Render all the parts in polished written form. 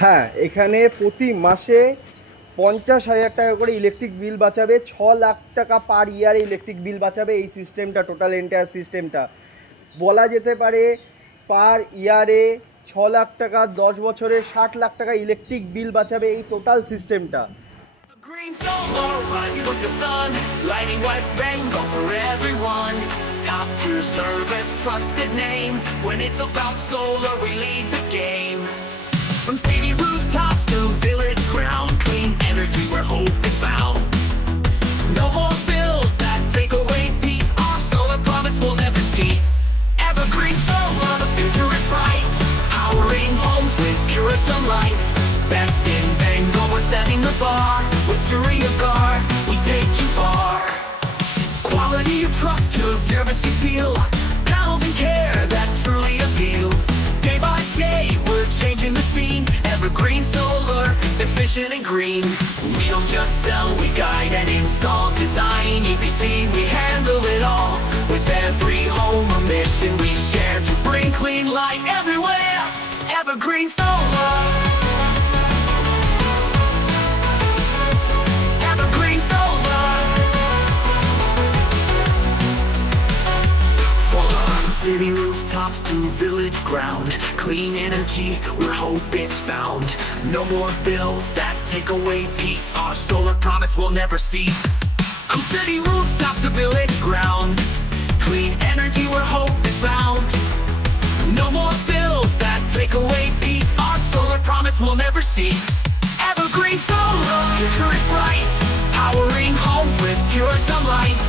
হ্যাঁ, এখানে প্রতি মাসে 50,000 টাকা করে ইলেকট্রিক বিল বাঁচাবে। 6 লাখ টাকা পার ইয়ারে ইলেকট্রিক বিল বাঁচাবে এই সিস্টেমটা, টোটাল এন্টায়ার সিস্টেমটা বলা যেতে পারে। পার ইয়ারে 6 লাখ টাকা, 10 বছরে 60 লাখ টাকা ইলেকট্রিক বিল বাঁচাবে এই টোটাল সিস্টেমটা। Green solar rising with the sun, lighting West Bengal for everyone. Top tier service, trusted name. When it's about solar, we lead the game. From city rooftops to village ground, clean energy where hope is found. No more bills that take away peace. Our solar promise will never cease. Evergreen solar, the future is bright. Powering homes with pure sunlight. Best in Bengal, we're setting the bar. With Surya Guard, we take you far. Quality you trust, to service you feel. Panels and care that truly appeal. Day by day, we're changing the scene. Evergreen solar, efficient and green. We don't just sell, we guide and install. Design, EPC, we handle it all. With every home a mission we share to bring clean light everywhere. Evergreen solar. Evergreen solar. From city rooftops to village ground, clean energy where hope is found. No more bills that take away peace. Our solar promise will never cease. From city rooftops to village ground, clean energy where hope is found. No more bills that take away peace. Our solar promise will never cease. Evergreen solar, future is bright. Powering homes with pure sunlight.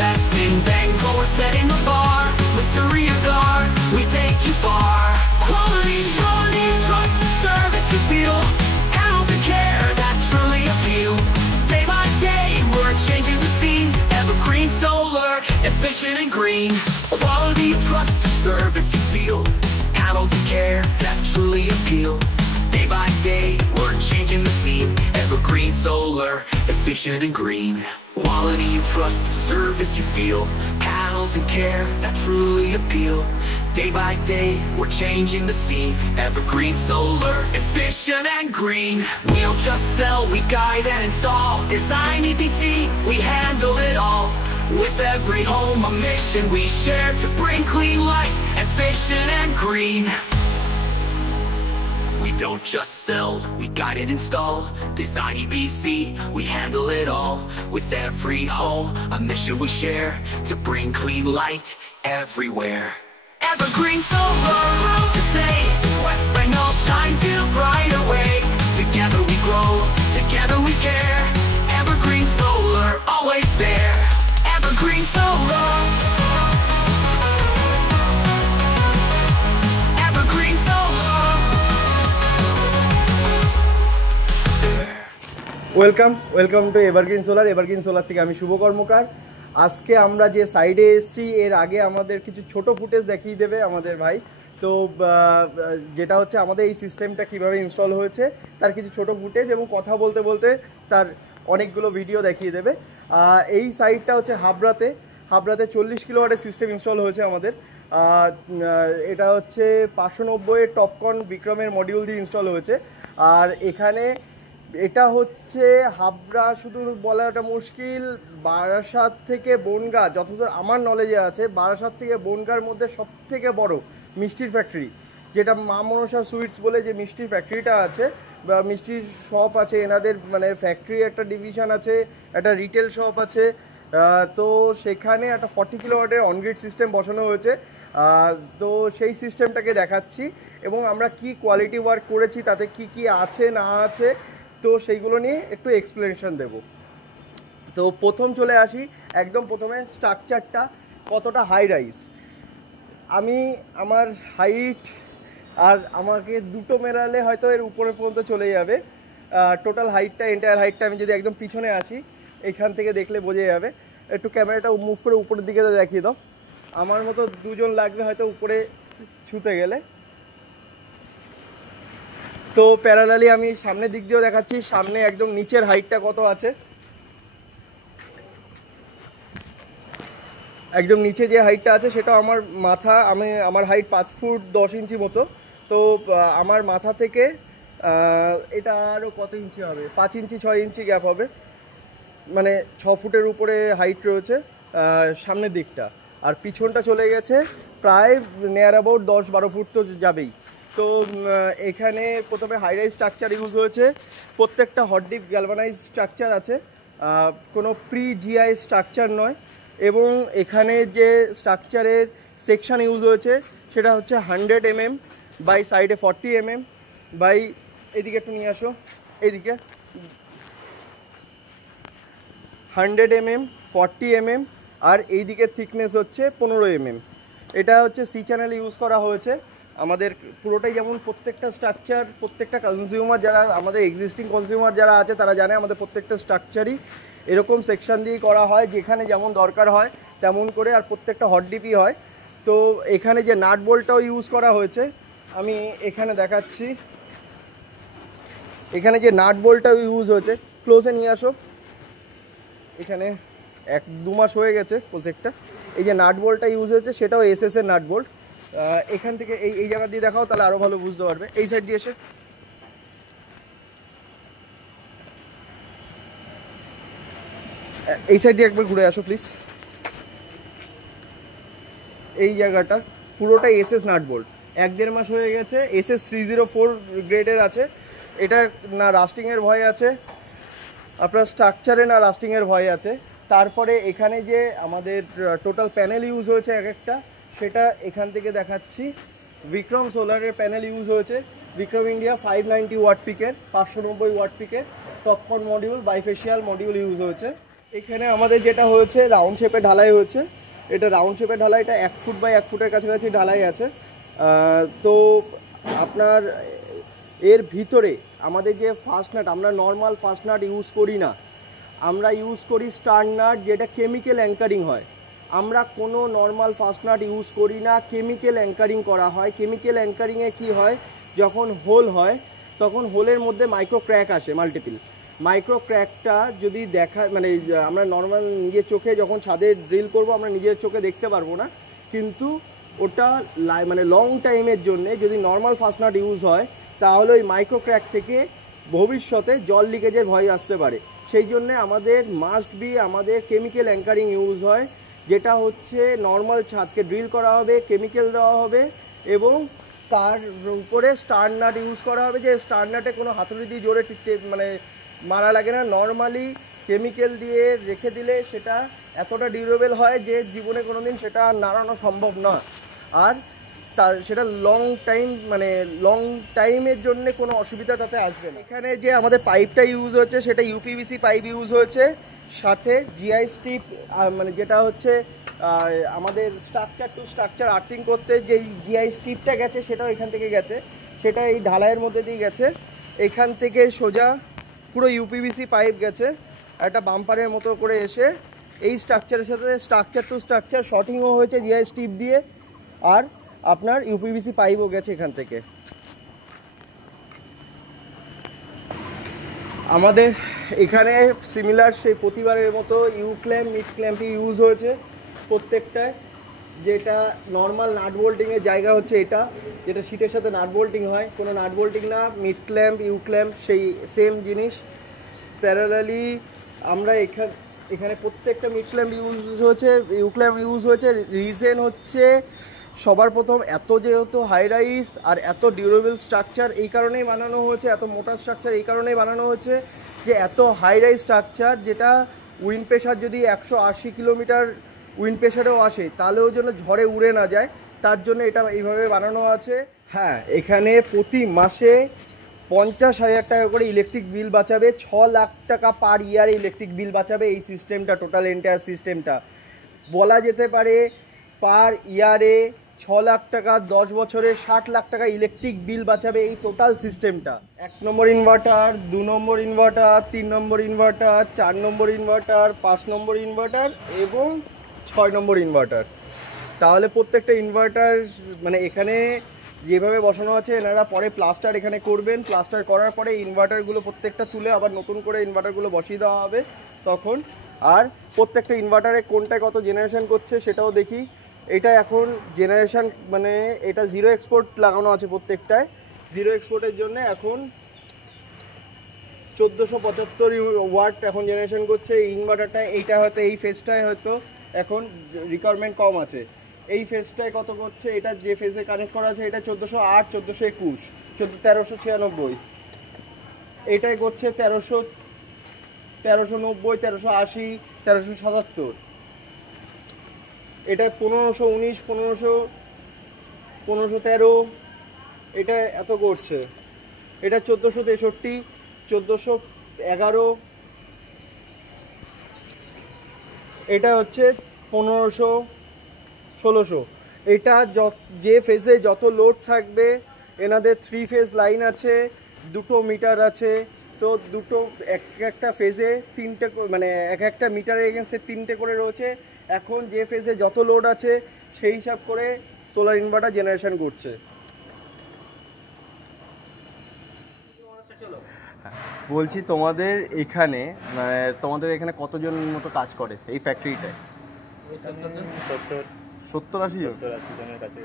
Best in Bengal, we're setting the bar. With Surya Guard, we take you far. Quality, trust, service you feel. Panels and care that truly appeal. Day by day, we're changing the scene. Evergreen solar, efficient and green. Quality, trust, service you feel. Panels and care that truly appeal. Day by day, we're changing the scene. Evergreen solar, efficient and green. Quality you trust, service you feel. Panels and care that truly appeal. Day by day, we're changing the scene. Evergreen solar, efficient and green. We don't just sell, we guide and install. Design, EPC, we handle it all. With every home a mission we share to bring clean light, efficient and green. We don't just sell, we guide and install. Design, EPC, we handle it all. With every home a mission we share to bring clean light everywhere. Evergreen solar, proud to say, West Bengal shines in a brighter way. Together we grow, together we care. Evergreen solar, always there. Evergreen solar. Evergreen solar. Welcome to evergreen solar. Evergreen solar থেকে আমি শুভ কর্মকার। আজকে আমরা যে সাইডে এসেছি, এর আগে আমাদের কিছু ছোট ফুটেজ দেখিয়ে দেবে আমাদের ভাই। তো যেটা হচ্ছে আমাদের এই সিস্টেমটা কিভাবে ইনস্টল হয়েছে তার কিছু ছোট ফুটেজ, এবং কথা বলতে বলতে তার অনেকগুলো ভিডিও দেখিয়ে দেবে। এই সাইডটা হচ্ছে হাবড়াতে 40 কিলোওয়াটের সিস্টেম ইনস্টল হয়েছে আমাদের। এটা হচ্ছে 590 টপকন বিক্রমের মডিউল দিয়ে ইনস্টল হয়েছে। আর এখানে এটা হচ্ছে হাবড়া, শুধু বলাটা মুশকিল, বারাসাত থেকে বনগাঁ, যতদূর আমার নলেজে আছে বারাসাত থেকে বনগাঁর মধ্যে সবথেকে বড় মিষ্টির ফ্যাক্টরি, যেটা মা মনসা সুইটস বলে যে মিষ্টির ফ্যাক্টরিটা আছে বা মিষ্টির শপ আছে এনাদের, মানে ফ্যাক্টরি একটা ডিভিশন আছে, একটা রিটেল শপ আছে। তো সেখানে একটা 40 কিলোওয়াটের অনগ্রিড সিস্টেম বসানো হয়েছে। তো সেই সিস্টেমটাকে দেখাচ্ছি এবং আমরা কি কোয়ালিটি ওয়ার্ক করেছি, তাতে কি কি আছে না আছে, তো সেইগুলো নিয়ে একটু এক্সপ্লেনেশন দেব। তো প্রথম চলে আসি, একদম প্রথমে স্ট্রাকচারটা কতটা হাই রাইজ। আমার হাইট আর আমাকে দুটো মেলালে হয়তো এর উপরে পর্যন্ত চলে যাবে। টোটাল হাইটটা, এন্টায়ার হাইটটা আমি যদি একদম পিছনে আসি, এইখান থেকে দেখলে বোঝা যাবে। একটু ক্যামেরাটা মুভ করে উপরের দিকে দেখিয়ে দাও। আমার মতো দুজন লাগবে হয়তো উপরে ছুতে গেলে। তো প্যারালালি আমি সামনের দিক দিয়েও দেখাচ্ছি, সামনে একদম নিচের হাইটটা কত আছে। একদম নিচে যে হাইটটা আছে সেটা আমার মাথা, আমার হাইট 5 ফুট 10 ইঞ্চি মতো। তো আমার মাথা থেকে এটা আরও কত ইঞ্চি হবে, 5 ইঞ্চি 6 ইঞ্চি গ্যাপ হবে, মানে 6 ফুটের উপরে হাইট রয়েছে সামনের দিকটা। আর পিছনটা চলে গেছে প্রায় নিয়ার অ্যাবাউট 10-12 ফুট তো যাবেই। তো এখানে প্রথমে হাইরাইজ স্ট্রাকচার ইউজ হয়েছে, প্রত্যেকটা হট ডিপ গ্যালভানাইজ স্ট্রাকচার আছে, কোনো প্রি জিআই স্ট্রাকচার নয়। এবং এখানে যে স্ট্রাকচারের সেকশন ইউজ হয়েছে সেটা হচ্ছে 100 mm বাই সাইডে 40 mm বাই, এদিকে একটু নিয়ে আসো, এইদিকে 100 mm 40 mm আর এই দিকের থিকনেস হচ্ছে 15 mm। এটা হচ্ছে সি চ্যানেল ইউজ করা হয়েছে আমাদের পুরোটাই। যেমন প্রত্যেকটা স্ট্রাকচার, প্রত্যেকটা কনজিউমার যারা আমাদের এক্সিস্টিং কনজিউমার যারা আছে তারা জানে আমাদের প্রত্যেকটা স্ট্রাকচারই এরকম সেকশন দিয়ে করা হয়, যেখানে যেমন দরকার হয় তেমন করে, আর প্রত্যেকটা হট ডিপই হয়। তো এখানে যে নাট বোল্টটাও ইউজ করা হয়েছে আমি এখানে দেখাচ্ছি। এখানে যে নাট বোল্টটাও ইউজ হয়েছে, ক্লোজে নিয়ে আসো, এখানে 1-2 মাস হয়ে গেছে প্রজেক্টটা। এই যে নাট বোল্টটা ইউজ হয়েছে সেটাও এসএস এর নাট বোল্ট। এখান থেকে এই জায়গা দিয়ে দেখাও, তাহলে আরও ভালো বুঝতে পারবে। এই সাইড দিয়ে এসে এই সাইড দিয়ে একবার ঘুরে আসো প্লিজ। এই জায়গাটা পুরোটাই এসএস নাট বোল্ট, 1-1.5 মাস হয়ে গেছে। এসএস 304 গ্রেডের আছে। এটা না রাস্টিংয়ের ভয় আছে আপনার স্ট্রাকচারে, না রাস্টিংয়ের ভয় আছে। তারপরে এখানে যে আমাদের টোটাল প্যানেল ইউজ হয়েছে এক একটা, সেটা এখান থেকে দেখাচ্ছি। বিক্রম সোলারের প্যানেল ইউজ হয়েছে, বিক্রম ইন্ডিয়া 590 ওয়াট পিকের, 590 ওয়াট পিকের TOPCon module, bifacial module use হয়েছে। এখানে আমাদের যেটা হয়েছে রাউন্ড শেপে ঢালাই হয়েছে। এটা রাউন্ড শেপের ঢালাইটা 1 ফুট বাই 1 ফুটের কাছাকাছি ঢালাই আছে। তো আপনার এর ভিতরে আমাদের যে ফাস্ট নাট, আমরা নর্মাল ফাস্ট নাট ইউজ করি না, আমরা ইউজ করি স্টার নাট, যেটা কেমিক্যাল অ্যাঙ্কারিং হয়। আমরা কোনো নর্মাল ফাস্ট নাট ইউজ করি না, কেমিক্যাল অ্যাঙ্কারিং করা হয়। কেমিক্যাল অ্যাঙ্কারিংয়ে কি হয়, যখন হোল হয় তখন হোলের মধ্যে মাইক্রো ক্র্যাক আসে, মাল্টিপল মাইক্রো ক্র্যাকটা যদি দেখা, মানে আমরা নর্মাল নিজের চোখে যখন ছাদে ড্রিল করব আমরা নিজের চোখে দেখতে পারবো না, কিন্তু ওটা মানে লং টাইমের জন্য যদি নর্মাল ফাস্ট নাট ইউজ হয় তাহলে ওই মাইক্রো ক্র্যাক থেকে ভবিষ্যতে জল লিকেজের ভয় আসতে পারে। সেই জন্যে আমাদের মাস্ট বি আমাদের কেমিক্যাল অ্যাঙ্কারিং ইউজ হয়, যেটা হচ্ছে নর্মাল ছাদকে ড্রিল করা হবে, কেমিক্যাল দেওয়া হবে এবং তার উপরে স্টার নাট ইউজ করা হবে। যে স্টার নাটে কোনো হাতুড়ি দিয়ে জোরে মানে মারা লাগে না, নর্মালি কেমিক্যাল দিয়ে রেখে দিলে সেটা এতটা ডিউরেবল হয় যে জীবনে কোনো দিন সেটা নাড়ানো সম্ভব না, আর তার সেটা লং টাইম, মানে লং টাইমের জন্য কোনো অসুবিধা তাতে আসবে না। এখানে যে আমাদের পাইপটা ইউজ হচ্ছে সেটা ইউপিভিসি পাইপ ইউজ হয়েছে, সাথে জিআই স্ট্রিপ, মানে যেটা হচ্ছে আমাদের স্ট্রাকচার টু স্ট্রাকচার আর্থিং করতে যে জিআই স্ট্রিপটা গেছে সেটাও এখান থেকে গেছে, সেটা এই ঢালাইয়ের মধ্যে দিয়ে গেছে। এখান থেকে সোজা পুরো ইউপিভিসি পাইপ গেছে একটা বাম্পারের মতো করে এসে এই স্ট্রাকচারের সাথে স্ট্রাকচার টু স্ট্রাকচার শর্টিংও হয়েছে জিআই স্ট্রিপ দিয়ে, আর আপনার ইউপিভিসি পাইপও গেছে এখান থেকে। আমাদের এখানে সিমিলার সেই প্রতিবারের মতো ইউ ক্ল্যাম্প, মিড ক্ল্যাম্পই ইউজ হয়েছে প্রত্যেকটায়। যেটা নর্মাল নাট বোল্টিংয়ের জায়গা হচ্ছে এটা, যেটা শীটের সাথে নাট বোল্টিং হয়, কোনো নাট বোল্টিং না, মিড ক্ল্যাম্প ইউ ক্ল্যাম্প সেই সেম জিনিস। প্যারালালি আমরা এখানে প্রত্যেকটা মিড ক্ল্যাম্প ইউজ হয়েছে, ইউ ক্ল্যাম্প ইউজ হয়েছে। রিজন হচ্ছে সবার প্রথম এত যেহেতু হাই রাইজ আর এত ডিউরেবল স্ট্রাকচার এই কারণেই বানানো হয়েছে, এত মোটা স্ট্রাকচার এই কারণেই বানানো হয়েছে যে এত হাই রাইজ স্ট্রাকচার, যেটা উইন্ড প্রেশার যদি 180 কিলোমিটার উইন্ড প্রেশারেও আসে তাহলেও যেন ঝড়ে উড়ে না যায়, তার জন্য এটা এইভাবে বানানো আছে। হ্যাঁ, এখানে প্রতি মাসে 50,000 টাকা করে ইলেকট্রিক বিল বাঁচাবে, 6 লাখ টাকা পার ইয়ারে ইলেকট্রিক বিল বাঁচাবে এই সিস্টেমটা, টোটাল এন্টায়ার সিস্টেমটা। বলা যেতে পারে পার ইয়ারে 6 লাখ টাকা, 10 বছরে 60 লাখ টাকা ইলেকট্রিক বিল বাঁচাবে এই টোটাল সিস্টেমটা। 1 নম্বর ইনভার্টার, 2 নম্বর ইনভার্টার, 3 নম্বর ইনভার্টার, 4 নম্বর ইনভার্টার, 5 নম্বর ইনভার্টার এবং 6 নম্বর ইনভার্টার। তাহলে প্রত্যেকটা ইনভার্টার মানে এখানে যেভাবে বসানো আছে এনারা পরে প্লাস্টার এখানে করবেন, প্লাস্টার করার পরে ইনভার্টারগুলো প্রত্যেকটা তুলে আবার নতুন করে ইনভার্টারগুলো বসিয়ে দেওয়া হবে তখন। আর প্রত্যেকটা ইনভার্টারে কোনটায় কত জেনারেশন করছে সেটাও দেখি। এটা এখন জেনারেশন মানে এটা 0 এক্সপোর্ট লাগানো আছে প্রত্যেকটায়, 0 এক্সপোর্টের জন্য এখন 1475 ওয়াট এখন জেনারেশন করছে এই ইনভার্টারটা। এইটা হয়তো এই ফেজটায় হয়তো এখন রিকোয়ারমেন্ট কম আছে। এই ফেজটায় কত করছে, এটা যে ফেজে কানেক্ট করা আছে এটা 1408, 1421, 1396। এটাই করছে 1390, 1380, 1377। এটা 1519, 1513, এটা এত করছে। এটা 1463, 1411, এটা হচ্ছে 1500, 1600। এটা যে ফেজে যত লোড থাকবে, এনাদের 3 ফেজ লাইন আছে, 2টো মিটার আছে। তো দুটো একটা ফেজে 3টে, মানে একটা মিটারের এগেনস্টে 3টে করে রয়েছে। এখন যে ফেজে যত লোড আছে সেই হিসাব করে সোলার ইনভার্টার জেনারেশন করছে। বলছি তোমাদের এখানে মানে তোমাদের এখানে কতজন মতো কাজ করে এই ফ্যাক্টরিটায়? 70-80 জনের কাছে।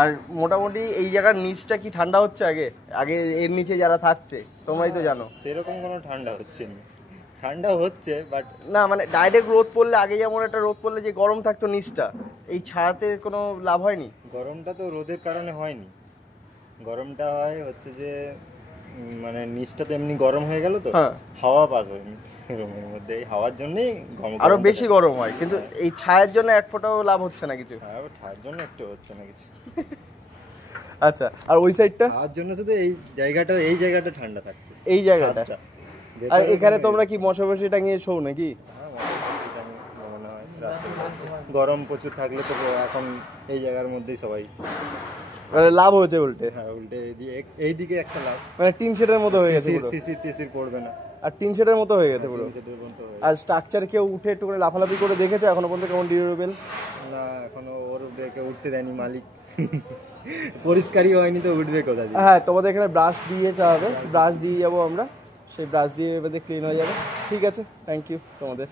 আর মোটামুটি এই জায়গার নিচটা কি ঠান্ডা হচ্ছে? আগে এর নিচে যারা থাকছে তোমরাই তো জানো। সেরকম কোনো ঠান্ডা হচ্ছে না, ঠান্ডা হচ্ছে বাট না, মানে ডাইরেক্ট রোদ পড়লে, আগে যেমন একটা রোদ পড়লে যে গরম থাকতো নিচটা, এই ছায়াতে কোনো লাভ হয়নি? গরমটা তো রোদের কারণে হয়নি, গরমটা হয় হচ্ছে যে মানে নিচটা তো এমনি গরম হয়ে গেল, তো হাওয়া পাস হয়নি রুমের মধ্যে, এই হাওয়ার জন্যই আরো বেশি গরম হয়। কিন্তু এই ছায়ার জন্য এক ফোঁটাও লাভ হচ্ছে না কিছু। ছায়ার জন্য একটু হচ্ছে না কিছু। আচ্ছা, আর ওই সাইডটা? তার জন্য শুধু এই জায়গাটা ঠান্ডা থাকছে, এই জায়গাটা। আর এখানে তোমরা কি মশা বসে টাঙিয়ে শোও নাকি? গরম প্রচুর থাকলে তো এখন এই জায়গার মধ্যেই সবাই লাভ হচ্ছে উল্টে। হ্যাঁ, উল্টে এইদিকে একটা লাভ, মানে টিন শেডের মতো হয়ে গেছে পুরো। সিসির পড়বে না, আর টিন শেডের মতো হয়ে গেছে পুরো। আর স্ট্রাকচার কেউ উঠে একটু করে লাফালাফি করে দেখেছো এখনো পর্যন্ত কেমন ডিউরেবল? না, এখনো ওর ব্রেকে উঠতে দেয়নি মালিক, পরিষ্কারই হয়নি তো উঠবে কোথা দিয়ে? হ্যাঁ, তোমাদের এখানে ব্রাশ দিয়ে যেতে হবে, ব্রাশ দিয়ে যাবো আমরা, সেই ব্রাশ দিয়ে এবার ক্লিন হয়ে যাবে। ঠিক আছে, থ্যাংক ইউ তোমাদের।